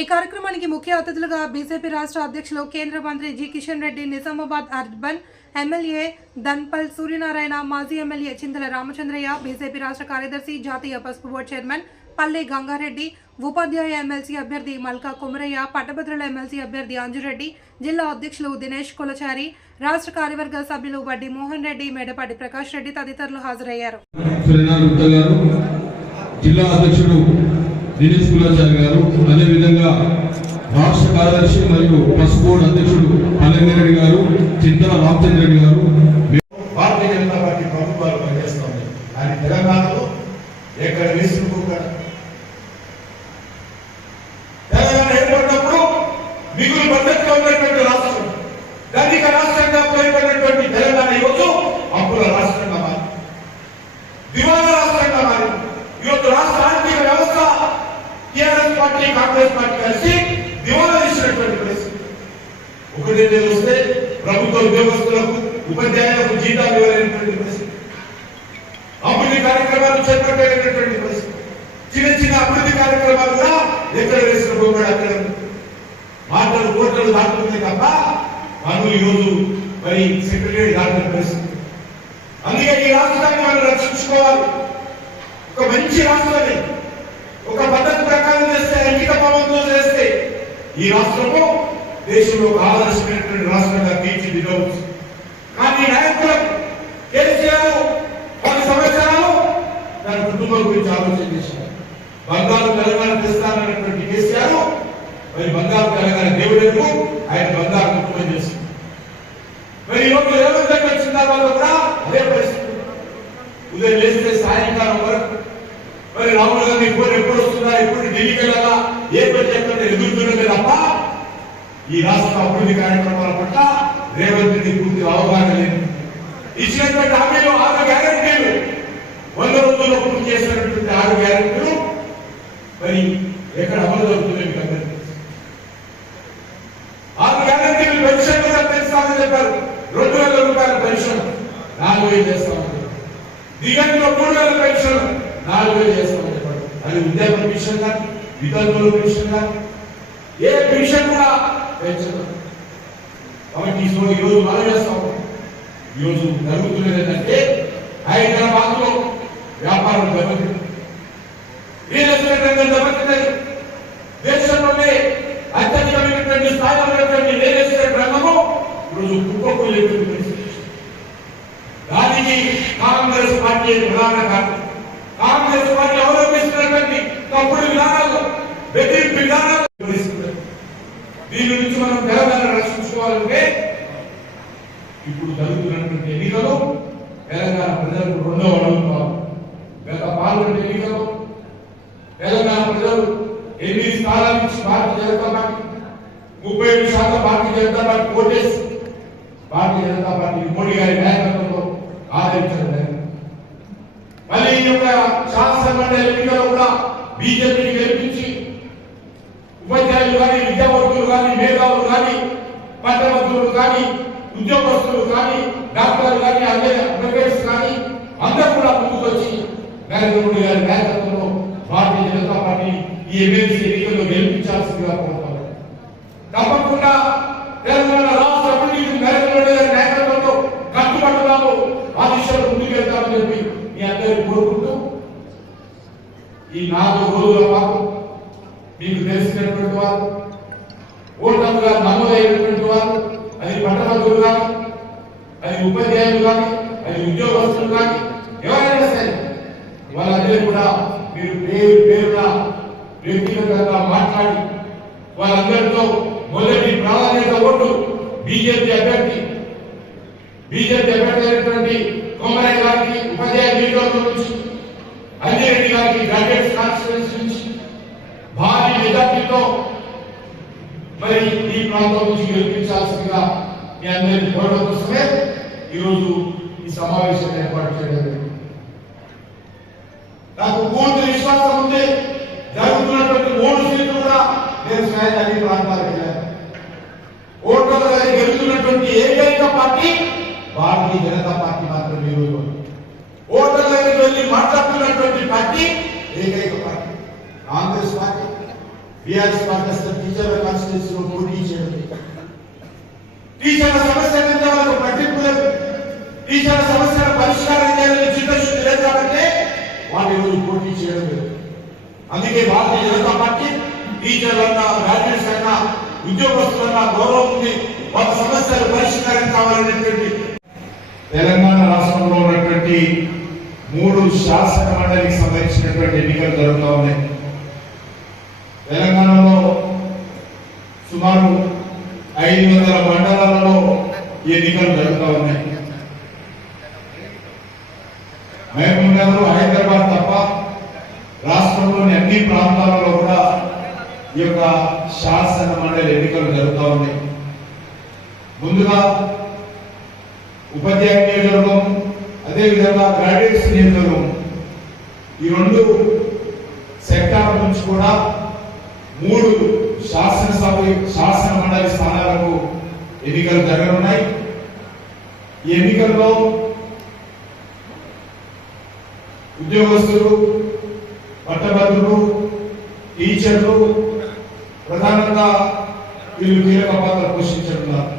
ఈ కార్యక్రమానికి ముఖ్య అతిథులుగా బీజేపీ రాష్ట్ర అధ్యక్షులు కేంద్ర మంత్రి G Kishan Reddy, Nizamabad urban MLA Dhanpal Suryanarayana, మాజీ ఎమ్మెల్యే చింతల రామచంద్రయ్య, బీజేపీ రాష్ట్ర కార్యదర్శి, జాతీయ పసుపు బోర్డు చైర్మన్ పల్లె గంగారెడ్డి, ఉపాధ్యాయ ఎమ్మెల్సీ అభ్యర్థి మల్కా కుమరయ్య, పట్టభద్రుల ఎమ్మెల్సీ అభ్యర్థి అంజురెడ్డి, జిల్లా అధ్యక్షులు దినేష్ కొలచారి, రాష్ట్ర కార్యవర్గ సభ్యులు వడ్డీ మోహన్ రెడ్డి, మేడపాటి ప్రకాష్ రెడ్డి తదితరులు హాజరయ్యారు. జిల్లా అధ్యక్షుడు దినేష్ కొలచారి గారు, అదేవిధంగా రాష్ట్ర కార్యదర్శి మరియు పసుపు బోర్డు అధ్యక్షుడు పల్లెంగారెడ్డి గారు, చింతల రామచంద్ర రెడ్డి గారు. భారతీయ జనతా పార్టీ ప్రభుత్వాలు పనిచేస్తుంది. కానీ తెలంగాణలో ఎక్కడ వేసుకున్న తెలంగాణ ఏర్పడినప్పుడు మిగులు బడ్జెట్ లో ఉన్నటువంటి రాష్ట్రం, ధనిక రాష్ట్రంగా పేర్కొన్నటువంటి తెలంగాణ ఈరోజు అప్పుల రాష్ట్రంగా మారి, దివాలా రాష్ట్రంగా మారి, ఈరోజు రాష్ట్ర ఆర్థిక వ్యవస్థ టీఆర్ఎస్ పార్టీ, కాంగ్రెస్ పార్టీ కలిసి దివాలా ఇచ్చినటువంటి పరిస్థితి. ఒకటే తెలిస్తే ప్రభుత్వ ఉద్యోగస్తులకు, ఉపాధ్యాయులకు జీతాలు ఇవ్వలేనటువంటి పరిస్థితి, అభివృద్ధి కార్యక్రమాలు చేపట్టలేనటువంటి పరిస్థితి, చిన్న చిన్న అభివృద్ధి కార్యక్రమాలు కూడా ఎక్కడ వేసిన పోయి అక్కడ మాటలు కోటలు దాటుతుంది తప్ప పనులు ఈరోజు మరి సెక్రటరీ దాటిన పరిస్థితి. అందుకే ఈ రాష్ట్రాన్ని మనం రక్షించుకోవాలి. ఒక మంచి రాష్ట్రాన్ని ఒక పద్ధతి ప్రకారం చేస్తే, అంకిత భావంతో చేస్తే ఈ రాష్ట్రము దేశంలో ఒక ఆదర్శమైనటువంటి రాష్ట్రంగా తీర్చిదిద్దవచ్చు. కానీ నాయకులకు కేసీఆర్ 10 సంవత్సరాలు తన కుటుంబం గురించి ఆలోచన చేశారు. బంగారు తెలంగాణ తెస్తానన్నటువంటి కేసీఆర్ మరి బంగారు తెలంగాణ దేవుడు ఆయన బంగారు కుటుంబం చేస్తుంది. మరి ఈరోజు రేవంత్ రెడ్డి వచ్చిన తర్వాత కూడా అదే పరిస్థితి. ఉదయం లేస్తే సాయంకాలం వరకు మరి రాహుల్ గాంధీ ఫోన్ ఎప్పుడు వస్తుందా, ఎప్పుడు ఢిల్లీకి వెళ్ళాలా, ఏ ప్రత్యేకత ఎదుర్కొన్నది తప్ప ఈ రాష్ట్ర అభివృద్ధి కార్యక్రమాల పట్ల రేవంత్ రెడ్డి పూర్తి అవగాహన లేదు. ఇచ్చినటువంటి హామీలు 6 గ్యారెంటీలు, 100 రోజుల్లో పూర్తి చేసినటువంటి 6 గ్యారెంటీలు మరి ఎక్కడ అమలు జరుగుతుంది? 6 గ్యారెంటీలు పెన్షన్ కూడా పెంచుతామని చెప్పారు. 2000 రూపాయల పెన్షన్ 4000 చేస్తామని, దిగంలో 3000 పెన్షన్ 4000 చేస్తామని చెప్పారు. అది ఉద్యోగ పెన్షన్ కానీ, వితంతువుల పెన్షన్ కానీ, ఏ పెన్షన్ కూడా పెంచదు. కాబట్టి ఈరోజు మనం చేస్తాం. ఈరోజు జరుగుతున్నది ఏంటంటే హైదరాబాద్ లో వ్యాపారం దెబ్బతింది, రియల్ ఎస్టేట్ రంగం దెబ్బతిన్నది. దేశంలోనే అత్యధికమైనటువంటి స్థాయిలో ఉన్నటువంటి రియల్ ఎస్టేట్ రంగము ఈరోజు కుప్పకూలిపోయింది. దానికి కాంగ్రెస్ పార్టీ ప్రధాన కారణం. కాంగ్రెస్ పార్టీ అవలంబిస్తున్నటువంటి తప్పుడు విధానాలు, బెదిరింపు విధానాలు. దీని నుంచి మనం తెలంగాణ రక్షించుకోవాలంటే ఇప్పుడు జరుగుతున్నటువంటి ఎన్నికలు తెలంగాణ ప్రజలకు 2వ అడుగు. గత పార్లమెంట్ ఎన్నికలు తెలంగాణ ప్రజలు 8 స్థానాల నుంచి భారతీయ జనతా పార్టీ 37% భారతీయ జనతా పార్టీ ఓటేసి భారతీయ జనతా పార్టీ మోడీ గారి నాయకత్వంలో ఆదరించడం జరిగింది. మళ్ళీ ఈ యొక్క శాసనమండలి ఎన్నికల్లో కూడా బీజేపీని గెలిపించి ఉపాధ్యాయులు కానీ, విద్యావంతులు కానీ, మేధావులు కానీ, పట్టభద్రులు కానీ, ఉద్యోగస్తులు కానీ, డాక్టర్లు కానీ, అడ్వకేట్స్ కానీ అందరూ కూడా ముందుకు వచ్చి నరేంద్ర మోడీ గారి నాయకత్వంలో భారతీయ జనతా పార్టీ ఈ ఎమ్మెల్సీ ఎన్నికల్లో గెలిపించాల్సిందిగా కోరుతారు. తప్పకుండా తెలంగాణ రాష్ట్ర అభివృద్ధికి నరేంద్ర మోడీ గారి నాయకత్వంలో కట్టుబడుతున్నాము, ఆ దిశలో ముందుకు వెళ్తామని చెప్పి మీ అందరూ కోరుకుంటూ ఈ 4 రోజుల పాటు మీకు తెలిసినటువంటి వారు, ఓటర్లుగా నమోదైనటువంటి వారు, అది పట్టభద్రులు కానీ, అది ఉపాధ్యాయులు కానీ, అది ఉద్యోగస్తులు కానీ, ఎవరైనా సరే వాళ్ళందరూ కూడా మీరు పేరుగా వ్యక్తిగతంగా మాట్లాడి వాళ్ళందరితో మొదటి ప్రాధాన్యత ఓటు బీజేపీ అభ్యర్థి అయినటువంటి కొమరయ్య గారికి, ఉపాధ్యాయ నియోజకవర్గం నుంచి అంజిరెడ్డి గారికి, గ్రాడ్యుయేట్స్ కాన్స్టిట్యూన్సీ నుంచి భారీ మెజార్టీతో మరి ఈ ప్రాంతం నుంచి గెలిపించాల్సిందిగా మీ అందరినీ కోరడం కోసమే ఈరోజు ఈ సమావేశం ఏర్పాటు చేయడం. నాకు పూర్తి విశ్వాసం ఉంది, జరుగుతున్నటువంటి 3 సీట్లు కూడా నేను స్వయంగా అన్ని ప్రాంతాలకు వెళ్ళాను. ఓట్ల గెలుస్తున్నటువంటి ఏకైక పార్టీ భారతీయ జనతా పార్టీ మాత్రమే. ఓట్ల దగ్గరికి వెళ్ళి మాట్లాడుతున్నటువంటి పార్టీ ఏకైక party Congress party. BRS party టీచర్ల కాన్స్టిట్యూన్సీలో పోటీ చేయడం, టీచర్ల సమస్య మీద వాళ్ళకు పట్టింపు లేదు, టీచర్ల సమస్యల పరిష్కారం చేయాలని చిత్తశుద్ధి లేదు కాబట్టి వాళ్ళు ఈరోజు పోటీ చేయడం లేదు. అందుకే భారతీయ జనతా పార్టీ టీచర్లన్నా, గ్రాడ్యుయేట్స్ అన్నా, ఉద్యోగస్తులన్నా గౌరవం ఉంది, వాళ్ళ సమస్యలు పరిష్కారం కావాలనేటువంటి తెలంగాణ రాష్ట్రంలో ఉన్నటువంటి 3 శాసన మండలికి సంబంధించినటువంటి ఎన్నికలు జరుగుతూ ఉన్నాయి. తెలంగాణలో సుమారు 500 మండలాలలో ఎన్నికలు జరుగుతూ ఉన్నాయి. మహబూబ్నగర్, హైదరాబాద్ తప్ప రాష్ట్రంలోని అన్ని ప్రాంతాలలో కూడా ఈ యొక్క శాసన మండలి ఎన్నికలు జరుగుతూ ఉన్నాయి. ముందుగా ఉపాధ్యాయ నియోజకవర్గం, అదేవిధంగా గ్రాడ్యుయేట్స్ నియోజకవర్గం, ఈ 2 సెక్టార్ల నుంచి కూడా 3 శాసన మండలి స్థానాలకు ఎన్నికలు జరగనున్నాయి. ఈ ఎన్నికల్లో ఉద్యోగస్తులు, పట్టభద్రులు, టీచర్లు ప్రధానంగా వీళ్ళు కీలక పాత్ర పోషించనున్నారు.